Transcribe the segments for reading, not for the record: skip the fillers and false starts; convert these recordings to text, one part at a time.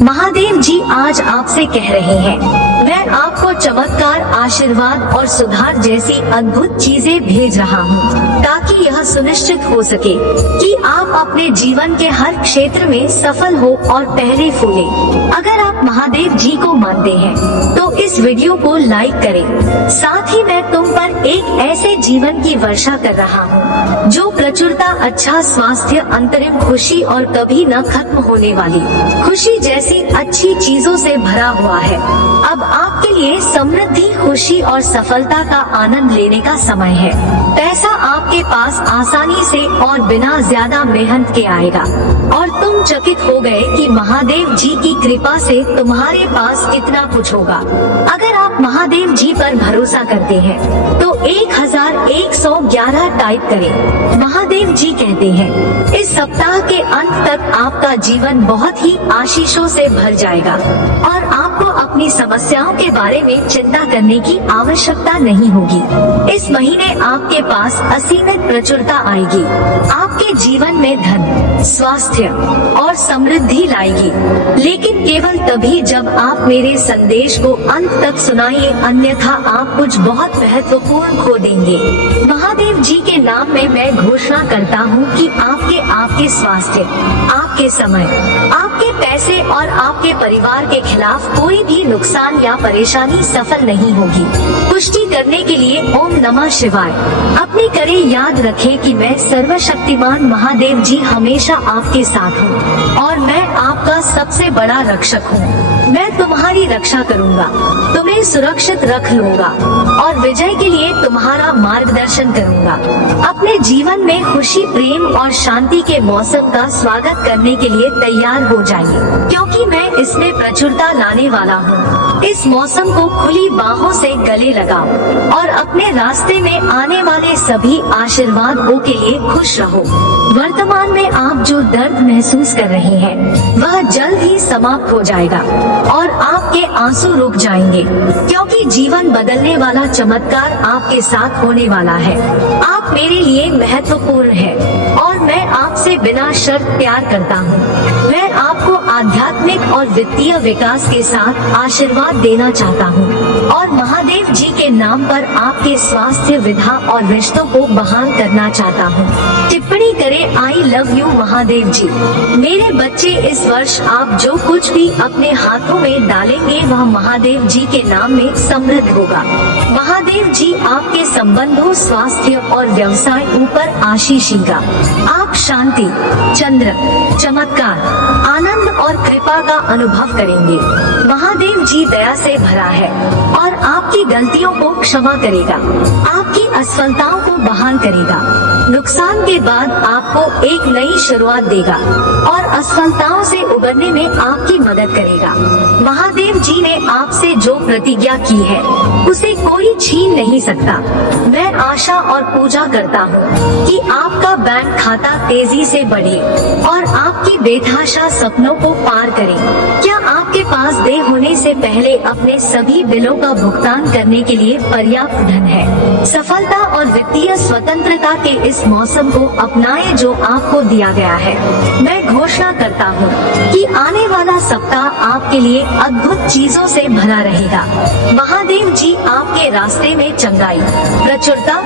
महादेव जी आज आपसे कह रहे हैं, मैं आपको चमत्कार, आशीर्वाद और सुधार जैसी अद्भुत चीजें भेज रहा हूँ, ताकि यह सुनिश्चित हो सके कि आप अपने जीवन के हर क्षेत्र में सफल हो और पहले फूले। अगर आप महादेव जी को मानते हैं तो इस वीडियो को लाइक करें। साथ ही मैं तुम पर एक ऐसे जीवन की वर्षा कर रहा हूँ जो प्रचुरता, अच्छा स्वास्थ्य, अंतरिम खुशी और कभी न खत्म होने वाली खुशी जैसी अच्छी चीजों से भरा हुआ है। अब आपके लिए समृद्धि, खुशी और सफलता का आनंद लेने का समय है। पैसा आपके पास आसानी से और बिना ज्यादा मेहनत के आएगा और तुम चकित हो गए कि महादेव जी की कृपा से तुम्हारे पास कितना कुछ होगा। अगर आप महादेव जी पर भरोसा करते हैं तो 1111 टाइप करें। महादेव जी कहते हैं, इस सप्ताह के अंत तक आपका जीवन बहुत ही आशीषों से भर जाएगा और आपको अपनी समस्याओं के बारे में चिंता करने की आवश्यकता नहीं होगी। इस महीने आपके पास असीमित प्रचुरता आएगी। आपके जीवन में धन, स्वास्थ्य और समृद्धि लाएगी, लेकिन केवल तभी जब आप मेरे संदेश को अंत तक सुनाइए, अन्यथा आप कुछ बहुत महत्वपूर्ण खो देंगे। महादेव जी के नाम में मैं घोषणा करता हूँ कि आपके स्वास्थ्य, आपके समय, आपके पैसे और आपके परिवार के खिलाफ कोई भी नुकसान या परेशानी सफल नहीं होगी। पुष्टि करने के लिए ओम नमः शिवाय अपने करे याद रखें कि मैं सर्वशक्तिमान महादेव जी हमेशा आपके साथ हूँ और मैं आपका सबसे बड़ा रक्षक हूँ। मैं तुम्हारी रक्षा करूँगा, तुम्हें सुरक्षित रख लूँगा और विजय के लिए तुम्हारा मार्गदर्शन करूँगा। अपने जीवन में खुशी, प्रेम और शांति के मौसम का स्वागत करने के लिए तैयार हो जाइए, क्योंकि मैं इसमें प्रचुरता लाने वाला हूँ। इस मौसम को खुली बाहों से गले लगाओ और अपने रास्ते में आने वाले सभी आशीर्वादों के लिए खुश रहो। वर्तमान में आप जो दर्द महसूस कर रहे हैं वह जल्द ही समाप्त हो जाएगा और आपके आंसू रुक जाएंगे, क्योंकि जीवन बदलने वाला चमत्कार आपके साथ होने वाला है। आप मेरे लिए महत्वपूर्ण हैं और मैं आपसे बिना शर्त प्यार करता हूँ। मैं आपको आध्यात्मिक और वित्तीय विकास के साथ आशीर्वाद देना चाहता हूँ और महादेव जी के नाम पर आपके स्वास्थ्य, विधा और रिश्तों को बहाल करना चाहता हूँ। टिप्पणी करें, आई लव यू महादेव जी। मेरे बच्चे, इस वर्ष आप जो कुछ भी अपने हाथों में डालेंगे वह महादेव जी के नाम में समृद्ध होगा। महादेव जी आपके संबंधों, स्वास्थ्य और व्यवसाय ऊपर आशीषेगा। आप शांति, चंद्र, चमत्कार, आनंद और कृपा का अनुभव करेंगे। महादेव जी दया से भरा है और आपकी गलतियों को क्षमा करेगा, आपकी असफलताओं को बहाल करेगा, नुकसान के बाद आपको एक नई शुरुआत देगा और असफलताओं से उबरने में आपकी मदद करेगा। महादेव जी ने आपसे जो प्रतिज्ञा की है उसे कोई छीन नहीं सकता। मैं आशा और पूजा करता हूँ कि आपका बैंक खाता तेजी से बढ़े और आपकी बेतहाशा सपनों को पार करे। क्या आपके पास देय होने से पहले अपने सभी बिलों का भुगतान करने के लिए पर्याप्त धन है? सफलता और वित्तीय स्वतंत्रता के इस मौसम को अपनाएं जो आपको दिया गया है। मैं घोषणा करता हूँ कि आने वाला सप्ताह आपके लिए अद्भुत चीजों से भरा रहेगा। महादेव जी आपके रास्ते में चंगाई, प्रचुरता,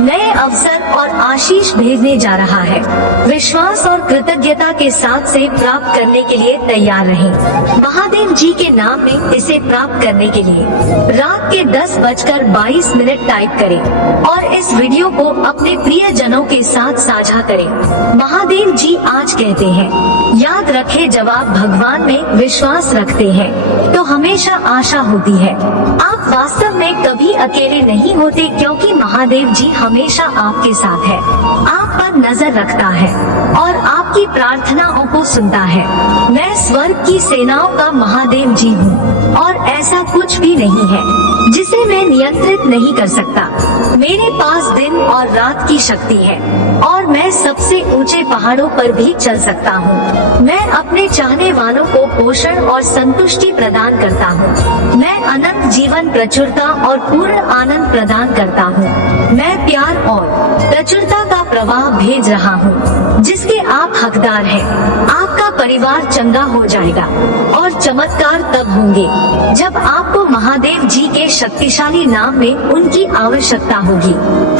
नए अवसर और आशीष भेजने जा रहा है। विश्वास और कृतज्ञता के साथ से प्राप्त करने के लिए तैयार रहें। महादेव जी के नाम में इसे प्राप्त करने के लिए रात के 10:22 टाइप करें और इस वीडियो को अपने प्रिय जनों के साथ साझा करें। महादेव जी आज कहते हैं, याद रखें, जब आप भगवान में विश्वास रखते हैं तो हमेशा आशा होती है। आप वास्तव में कभी अकेले नहीं होते, क्योंकि महादेव जी हमेशा आपके साथ है, आप पर नजर रखता है और आपकी प्रार्थनाओं को सुनता है। मैं स्वर्ग की सेनाओं का महादेव जी हूँ और ऐसा कुछ भी नहीं है जिसे मैं नियंत्रित नहीं कर सकता। मेरे पास दिन और रात की शक्ति है और मैं सबसे ऊंचे पहाड़ों पर भी चल सकता हूँ। मैं अपने चाहने वालों को पोषण और संतुष्टि प्रदान करता हूँ। मैं अनंत जीवन, प्रचुरता और पूर्ण आनंद प्रदान करता हूँ। मैं प्यार और प्रचुरता का प्रवाह भेज रहा हूँ जिसके आप हकदार हैं। आपका परिवार चंगा हो जाएगा और चमत्कार तब होंगे जब आपको महादेव जी के शक्तिशाली नाम में उनकी आवश्यकता होगी।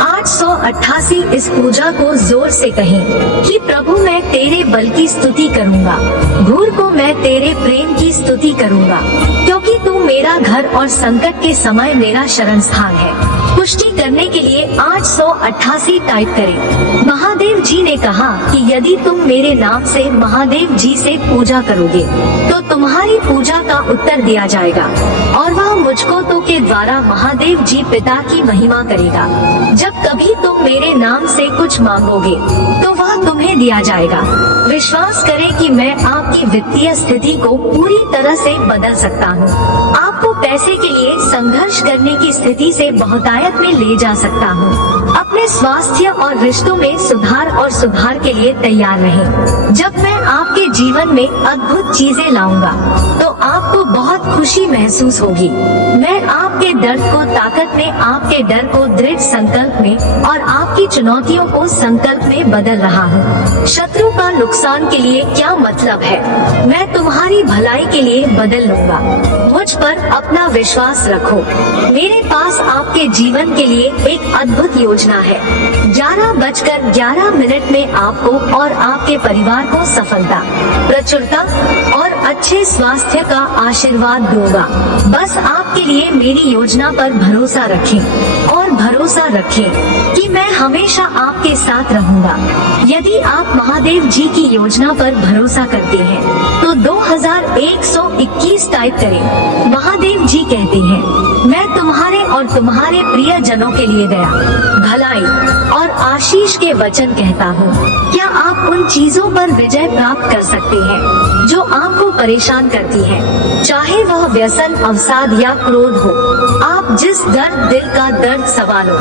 888 इस पूजा को जोर से कहें कि प्रभु मैं तेरे बल की स्तुति करूँगा, भूर को मैं तेरे प्रेम की स्तुति करूँगा, क्योंकि तू मेरा घर और संकट के समय मेरा शरण स्थान है। पुष्टि करने के लिए 888 टाइप करें। महादेव जी ने कहा कि यदि तुम मेरे नाम से महादेव जी से पूजा करोगे तो तुम्हारी पूजा का उत्तर दिया जाएगा और वह मुझको तो के द्वारा महादेव जी पिता की महिमा करेगा। जब कभी तुम मेरे नाम से कुछ मांगोगे तो वह तुम्हें दिया जाएगा। विश्वास करें कि मैं आपकी वित्तीय स्थिति को पूरी तरह से बदल सकता हूँ। आपको पैसे के लिए संघर्ष करने की स्थिति से बहुतायत में ले जा सकता हूँ। अपने स्वास्थ्य और रिश्तों में सुधार और सुधार के लिए तैयार रहें। जब मैं आपके जीवन में अद्भुत चीजें लाऊंगा तो आपको बहुत खुशी महसूस होगी। मैं आपके दर्द को ताकत में, आपके डर को दृढ़ संकल्प में और आपकी चुनौतियों को संकल्प में बदल रहा हूँ। शत्रु का नुकसान के लिए क्या मतलब है, मैं तुम्हारी भलाई के लिए बदल लूंगा। मुझ पर अपना विश्वास रखो। मेरे पास आपके जीवन के लिए एक अद्भुत योजना है। 11:11 में आपको और आपके परिवार को सफलता, प्रचुरता और अच्छे स्वास्थ्य का आशीर्वाद दूंगा। बस आपके लिए मेरी योजना पर भरोसा रखें और भरोसा रखें कि मैं हमेशा आपके साथ रहूंगा। यदि आप महादेव जी की योजना पर भरोसा करते हैं तो 2121 टाइप करें। महादेव जी कहते हैं, मैं तुम्हारे और तुम्हारे प्रिय जनों के लिए दया, भलाई और आशीष के वचन कहता हूँ। क्या आप उन चीजों पर विजय प्राप्त कर सकते हैं जो आपको परेशान करती हैं? चाहे वह व्यसन, अवसाद या क्रोध हो। आप जिस दर्द, दिल का दर्द सवालों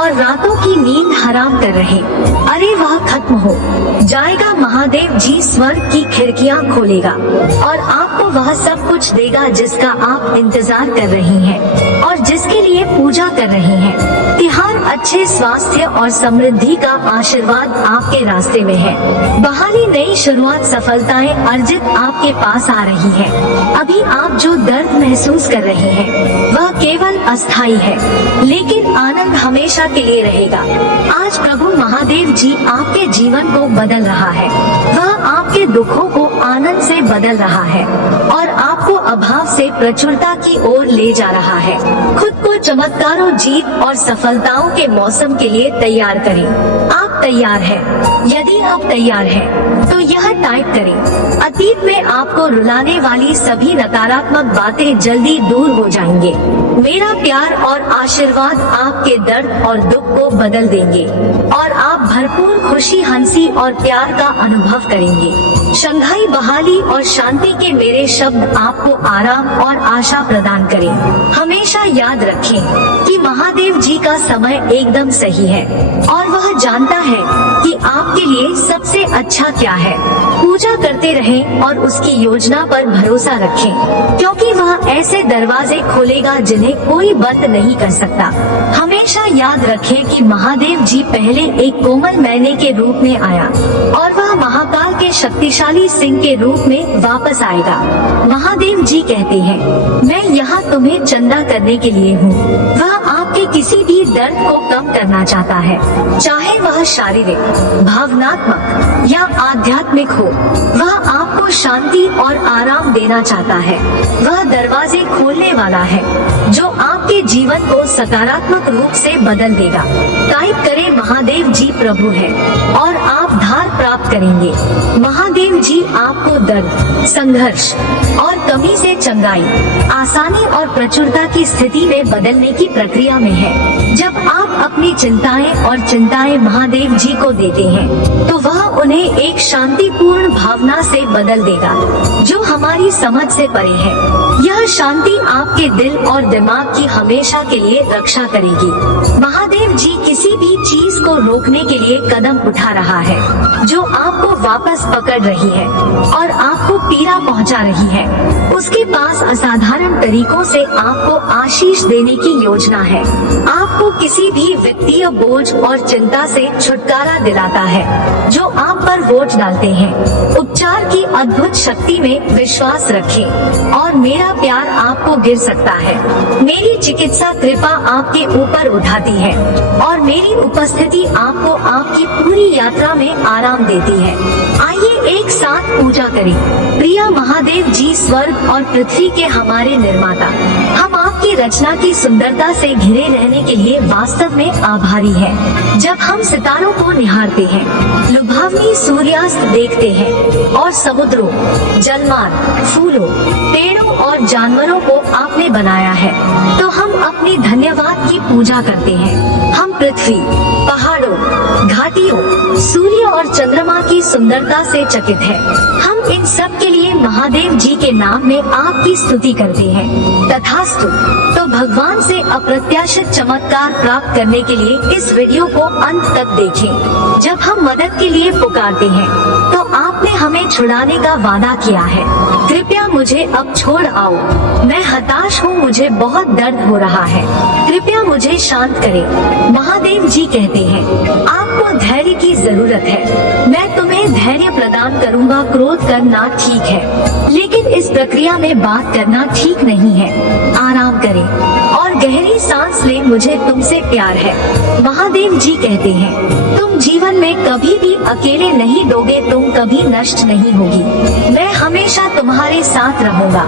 और रातों की नींद हराम कर रहे, अरे वह खत्म हो जाएगा। महादेव जी स्वर्ग की खिड़कियाँ खोलेगा और आपको वह सब कुछ देगा जिसका आप इंतजार कर रहे हैं और जिसके लिए पूजा कर रहे हैं। तिहार अच्छे स्वास्थ्य और समृद्धि का आशीर्वाद आपके रास्ते में है। बहाली, नई शुरुआत, सफलताएं अर्जित आपके पास आ रही है। अभी आप जो दर्द महसूस कर रहे हैं वह केवल अस्थायी है, लेकिन आनंद हमेशा के लिए रहेगा। आज प्रभु महादेव जी आपके जीवन को बदल रहा है। वह आपके दुखों को आनंद से बदल रहा है और आपको अभाव से प्रचुरता की ओर ले जा रहा है। खुद को चमत्कारों, जीत और सफलताओं के मौसम के लिए तैयार करें। आप तैयार हैं? यदि आप तैयार हैं तो यह टाइप करें। अतीत में आपको रुलाने वाली सभी नकारात्मक बातें जल्दी दूर हो जाएंगे। मेरा प्यार और आशीर्वाद आपके दर्द और दुख को बदल देंगे और आप भरपूर खुशी, हंसी और प्यार का अनुभव करेंगे। शंघाई, बहाली और शांति के मेरे शब्द आपको आराम और आशा प्रदान करें। हमेशा याद रखें कि महादेव जी का समय एकदम सही है और वह जानता है कि आपके लिए सबसे अच्छा क्या है। पूजा करते रहें और उसकी योजना पर भरोसा रखें, क्योंकि वह ऐसे दरवाजे खोलेगा जिन्हें कोई बंद नहीं कर सकता। हमेशा याद रखें कि महादेव जी पहले एक कोमल मैने के रूप में आया और वह महाकाल के शक्तिशाली सिंह के रूप में वापस आएगा। महादेव जी कहते हैं, मैं यहाँ तुम्हें चंदा करने के लिए हूँ। वह आपके किसी भी दर्द को कम करना चाहता है, चाहे वह शारीरिक, भावनात्मक या आध्यात्मिक हो। वह आपको शांति और आराम देना चाहता है। वह दरवाजे खोलने वाला है जो आपके जीवन को सकारात्मक रूप से बदल देगा। टाइप करें, महादेव जी प्रभु है और आप धार प्राप्त करेंगे। महादेव जी आपको दर्द, संघर्ष और कमी से चंगाई, आसानी और प्रचुरता की स्थिति में बदलने की प्रक्रिया में है। जब आप अपनी चिंताएं महादेव जी को देते हैं तो वह उन्हें एक शांतिपूर्ण भावना से बदल देगा जो हमारी समझ से परे है। यह शांति आपके दिल और दिमाग की हमेशा के लिए रक्षा करेगी। महादेव जी किसी भी चीज को रोकने के लिए कदम उठा रहा है जो आपको वापस पकड़ रही है और आपको पीड़ा पहुंचा रही है। उसके पास असाधारण तरीकों से आपको आशीष देने की योजना है। आपको किसी भी वित्तीय बोझ और चिंता से छुटकारा दिलाता है जो आप पर वोट डालते हैं। उपचार की अद्भुत शक्ति में विश्वास रखें और मेरा प्यार आपको गिर सकता है। मेरी चिकित्सा कृपा आपके ऊपर उठाती है और मेरी उपस्थिति आपको आपकी पूरी यात्रा में आराम देती है। आइए एक साथ पूजा करें। प्रिय महादेव जी, स्वर्ग और पृथ्वी के हमारे निर्माता, हम आपकी रचना की सुंदरता से घिरे रहने के लिए वास्तव में आभारी हैं। जब हम सितारों को निहारते हैं, लुभावनी सूर्यास्त देखते हैं और समुद्रों, जलमार्ग, फूलों, पेड़ों और जानवरों को आपने बनाया है, तो हम अपनी धन्यवाद की पूजा करते हैं। हम पृथ्वी, पहाड़ों, घाटियों, सूर्य और चंद्रमा की सुंदरता से चकित हैं। हम इन सब के लिए महादेव जी के नाम में आपकी स्तुति करते हैं। तथास्तु। तो भगवान से अप्रत्याशित चमत्कार प्राप्त करने के लिए इस वीडियो को अंत तक देखें। जब हम मदद के लिए पुकारते हैं तो आपने हमें छुड़ाने का वादा किया है। कृपया मुझे अब छोड़ आओ। मैं हताश हूँ, मुझे बहुत दर्द हो रहा है। कृपया मुझे शांत करें। महादेव जी कहते हैं, आपको धैर्य की जरूरत है। मैं तुम्हें धैर्य प्रदान करूँगा। क्रोध करना ठीक है, लेकिन इस प्रक्रिया में बात करना ठीक नहीं है। आराम करें और गहरी सांस लें। मुझे तुमसे प्यार है। महादेव जी कहते हैं, तुम जीवन में कभी भी अकेले नहीं दोगे, तुम कभी नष्ट नहीं होगी। मैं हमेशा तुम्हारे साथ रहूंगा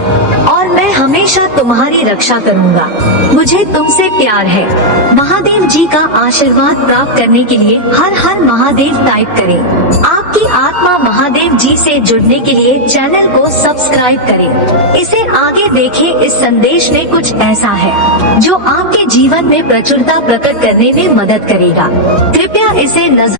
और मैं हमेशा तुम्हारी रक्षा करूंगा। मुझे तुमसे प्यार है। महादेव जी का आशीर्वाद प्राप्त करने के लिए हर हर महादेव टाइप करें। आपकी आत्मा महादेव जी से जुड़ने के लिए चैनल को सब्सक्राइब करें। इसे आगे देखें। इस संदेश में कुछ ऐसा है जो आपके जीवन में प्रचुरता प्रकट करने में मदद करेगा। कृपया इसे नजर